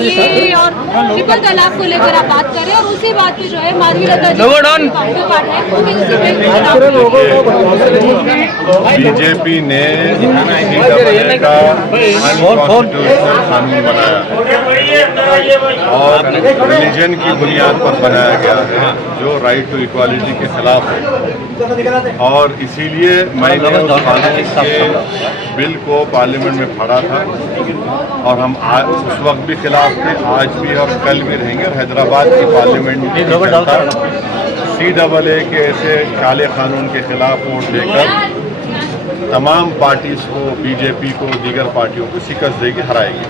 ये और ट्रिपल तलाक को लेकर आप बात करें और उसी बात पे जो है माधवीलता जी पार्ट है वो भी उसी पे बीजेपी ने CAA का अनकॉन्स्टिट्यूशनल कानून बनाया और रिलीजन की बुनियाद पर बनाया गया है जो राइट टू इक्वालिटी के खिलाफ है और इसीलिए मैंने उस कानून के बिल को पार्लियामेंट में पढ़ा था और हम उस वक्त भी खिलाफ थे, आज भी और कल भी रहेंगे। हैदराबाद की पार्लियामेंट की जनता CAA के ऐसे काले कानून के खिलाफ वोट देकर तमाम पार्टीज को, बीजेपी को, दीगर पार्टियों को शिकस्त देके हराएगी।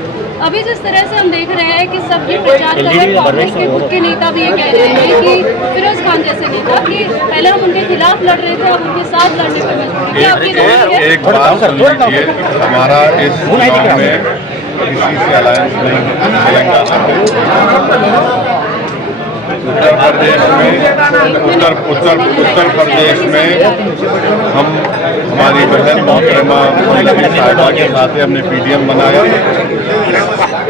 अभी जिस तरह से हम देख रहे हैं कि सब ये प्रचार कर रहे हैं, कांग्रेस के खुद के नेता भी ये कह रहे हैं कि फिरोज खान जैसे नेता कि पहले हम उनके खिलाफ लड़ रहे थे, अब उनके साथ लड़ने पर मजबूर। एक बात सुन लीजिए, हमारा इस चुनाव में किसी से अलायंस नहीं है। तेलंगाना में, उत्तर प्रदेश में हम हमारी बहन मोहतरमा साहिबा के साथ हमने PDM बनाया।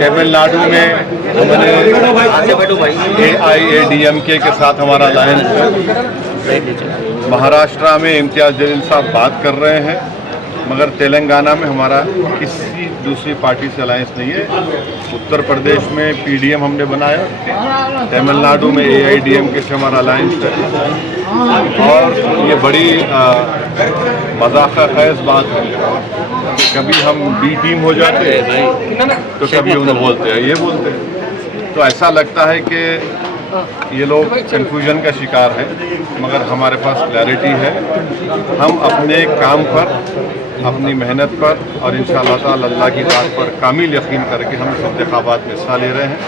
तमिलनाडु में हमने AIADMK के साथ हमारा अलायंस है। महाराष्ट्र में इम्तियाज जलील साहब बात कर रहे हैं, मगर तेलंगाना में हमारा किसी दूसरी पार्टी से अलायंस नहीं है। उत्तर प्रदेश में PDM हमने बनाया, तमिलनाडु में AIADMK से हमारा अलायंस है और ये बड़ी मजाक खेज बात है कि कभी हम B टीम हो जाते हैं तो कभी उन्हें बोलते हैं, ये बोलते हैं। तो ऐसा लगता है कि ये लोग कन्फ्यूजन का शिकार है, मगर हमारे पास क्लैरिटी है। हम अपने काम पर, अपनी मेहनत पर और इंशाअल्लाह ताला अल्लाह की बात पर कामिल यकीन करके हम इस इंतखाबात में हिस्सा ले रहे हैं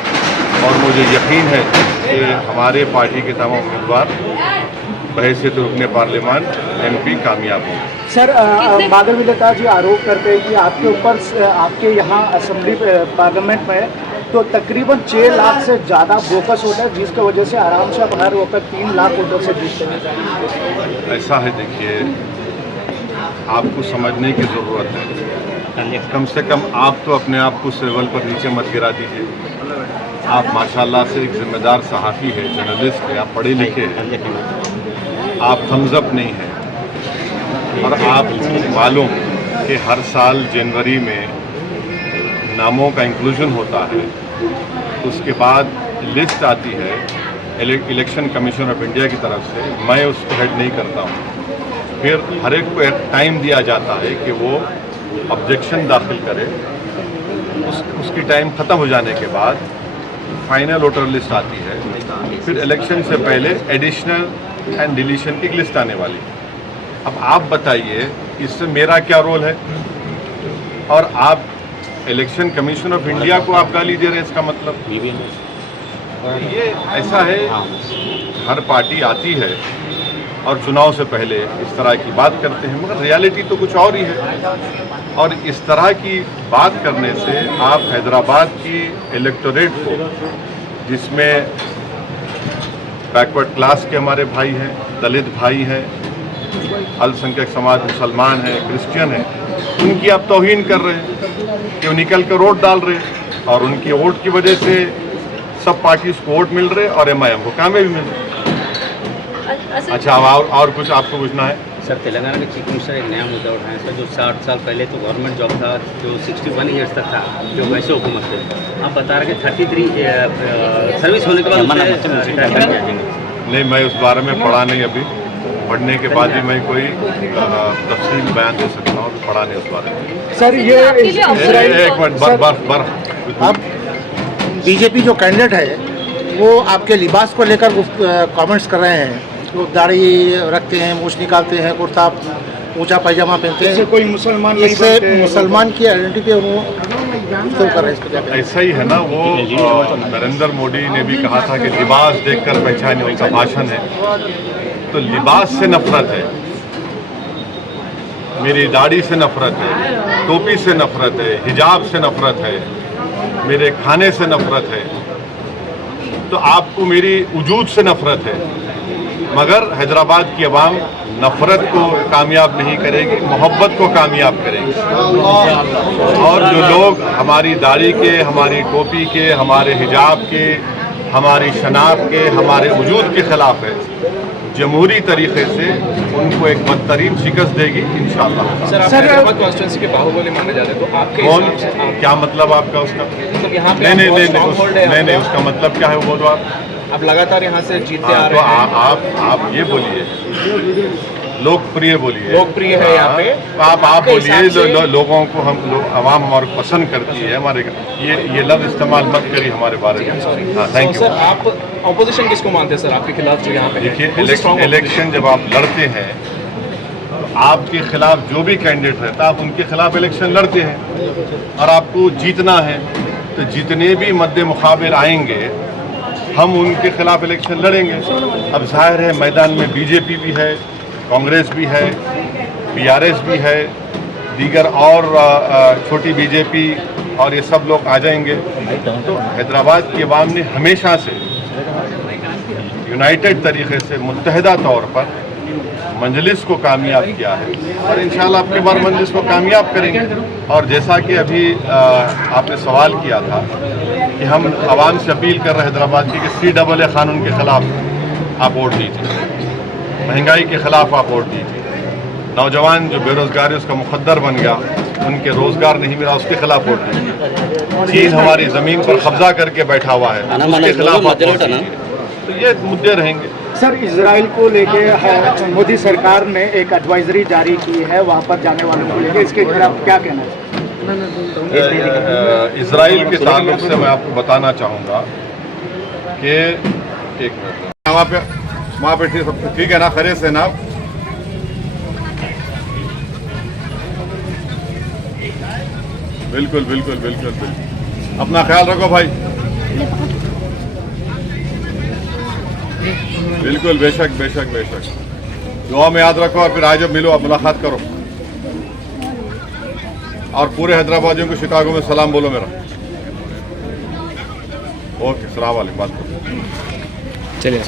और मुझे यकीन है कि हमारे पार्टी के तमाम उम्मीदवार बहैसियत रुकने पार्लियामान MP कामयाब होंगे। सर, माधवीलता जी आरोप करते हैं कि आपके ऊपर, आपके यहाँ असेंबली पार्लियामेंट में तो तकरीबन 6 लाख से ज़्यादा बोकस होता है, जिसकी वजह से आराम से आप हर वक्त 3 लाख वोटर से जीतते हैं। ऐसा है, देखिए, आपको समझने की ज़रूरत है। कम से कम आप तो अपने आप को उस लेवल पर नीचे मत गिरा दीजिए। आप माशाल्लाह से एक जिम्मेदार सहाफ़ी है, जर्नलिस्ट है, आप पढ़े लिखे हैं, आप थम्सअप नहीं हैं और आपको मालूम कि हर साल जनवरी में नामों का इंक्लूजन होता है, उसके बाद लिस्ट आती है इलेक्शन कमीशन ऑफ इंडिया की तरफ से, मैं उसको हेड नहीं करता हूँ। फिर हर एक को टाइम दिया जाता है कि वो ऑब्जेक्शन दाखिल करे, उसकी टाइम ख़त्म हो जाने के बाद फाइनल वोटर लिस्ट आती है। फिर इलेक्शन से पहले एडिशनल एंड डिलीशन की लिस्ट आने वाली है। अब आप बताइए इससे मेरा क्या रोल है? और आप इलेक्शन कमीशन ऑफ इंडिया को आप गाली दे रहे हैं, इसका मतलब ये ऐसा है। हर पार्टी आती है और चुनाव से पहले इस तरह की बात करते हैं, मगर रियलिटी तो कुछ और ही है। और इस तरह की बात करने से आप हैदराबाद की इलेक्टोरेट को, जिसमें बैकवर्ड क्लास के हमारे भाई हैं, दलित भाई हैं, अल्पसंख्यक समाज, मुसलमान हैं, क्रिश्चियन हैं, उनकी आप तौहीन कर रहे हैं कि वो निकल कर वोट डाल रहे हैं और उनकी वोट की वजह से सब पार्टीज को वोट मिल रहे और MIM को कामें भी मिल रहे। अच्छा, और कुछ आपको पूछना है? सर, तेलंगाना के चीफ मिनिस्टर एक नया मुद्दा उठाए सर, जो 60 साल पहले तो गवर्नमेंट जॉब था, जो 61 ईयर्स तक था, जो वैसे हुकूमत थे। आप बता रहे कि 33 सर्विस होने के बाद नहीं, मैं उस बारे में पढ़ा नहीं, अभी पढ़ने के बाद ही मैं कोई तफसील बयान दे सकता हूँ, पढ़ा नहीं उस बारे में। सर, ये एक मिनट, अब बीजेपी जो कैंडिडेट है वो आपके लिबास को लेकर कमेंट्स कर रहे हैं। वो दाढ़ी रखते हैं, मूछ निकालते हैं, कुर्ता ऊंचा पैजामा पहनते हैं, कोई मुसलमान नहीं इससे बनते। मुसलमान की आइडेंटिटी कर रहे हैं। ऐसा ही है ना, वो नरेंद्र मोदी ने भी कहा था कि लिबास देखकर पहचाने, उनका भाषण है। तो लिबास से नफरत है, मेरी दाढ़ी से नफरत है, टोपी से नफरत है, हिजाब से नफरत है, मेरे खाने से नफरत है, तो आपको मेरी वजूद से नफरत है। मगर हैदराबाद की आवाम नफरत को कामयाब नहीं करेगी, मोहब्बत को कामयाब करेगी। और जो लोग हमारी दाढ़ी के, हमारी टोपी के, हमारे हिजाब के, हमारी शनाख्त के, हमारे वजूद के खिलाफ है, जमहूरी तरीके से उनको एक बदतरीन शिकस्त देगी इंशाअल्लाह। सर, आप हैदराबाद कॉन्स्टिट्यूंसी के बाहुबली माने जाते तो आपके कौन, हिसाब से क्या मतलब आपका उसका? मतलब यहाँ पे नहीं, उसका मतलब क्या है वो बोलो आप लगातार यहाँ से जीतते आ तो रहे हैं। आप ये बोलिए, लोकप्रिय बोलिए, लोकप्रिय है यहाँ पे। आप बोलिए लोगों को, हम लोग आवाम हमारे पसंद करती है, हमारे ये लफ्ज़ इस्तेमाल मत करिए हमारे बारे में। हाँ, थैंक यू। सर, आप अपोजिशन किसको मानते हैं सर आपके खिलाफ जो यहाँ पे? देखिए, इलेक्शन जब आप लड़ते हैं तो आपके खिलाफ जो भी कैंडिडेट रहता है आप उनके खिलाफ इलेक्शन लड़ते हैं और आपको जीतना है, तो जितने भी मद्दे मुकाबिल आएंगे हम उनके खिलाफ इलेक्शन लड़ेंगे। अब जाहिर है मैदान में बीजेपी भी है, कांग्रेस भी है, बीआरएस भी है, दीगर और छोटी बीजेपी और ये सब लोग आ जाएंगे। तो हैदराबाद की आवाम ने हमेशा से यूनाइटेड तरीके से मुत्तहिदा तौर पर मंजलिस को कामयाब किया है और इंशाल्लाह अब की बार मंजलिस को कामयाब करेंगे। और जैसा कि अभी आपने सवाल किया था कि हम आवाम से अपील कर रहे हैं हैदराबाद की कि CAA कानून के ख़िलाफ़ आप वोट दीजिए, महंगाई के ख़िलाफ़ आप वोट दीजिए, नौजवान जो बेरोज़गारी उसका मुकद्दर बन गया, उनके रोज़गार नहीं मिला, उसके खिलाफ वोट दीजिए। चीन हमारी ज़मीन पर कब्जा करके बैठा हुआ है, उसके खिलाफ आप वोट दीजिए। तो ये मुद्दे रहेंगे। सर, इजराइल को लेके मोदी सरकार ने एक एडवाइजरी जारी की है वहाँ पर जाने वालों को लेकर, इसके खिलाफ क्या कहना है? इजराइल के ताल्लुक से मैं आपको बताना चाहूँगा कि एक मिनट वहाँ पे ठीक है ना, खरे से ना बिल्कुल बिल्कुल बिल्कुल बिल्कुल अपना ख्याल रखो भाई, बिल्कुल बेशक बेशक बेशक, दुआ में याद रखो और फिर आज जब मिलो मुलाकात करो और पूरे हैदराबादियों को शिकागो में सलाम बोलो मेरा। ओके, सलाम वालेकुम, बात करो। चलिए।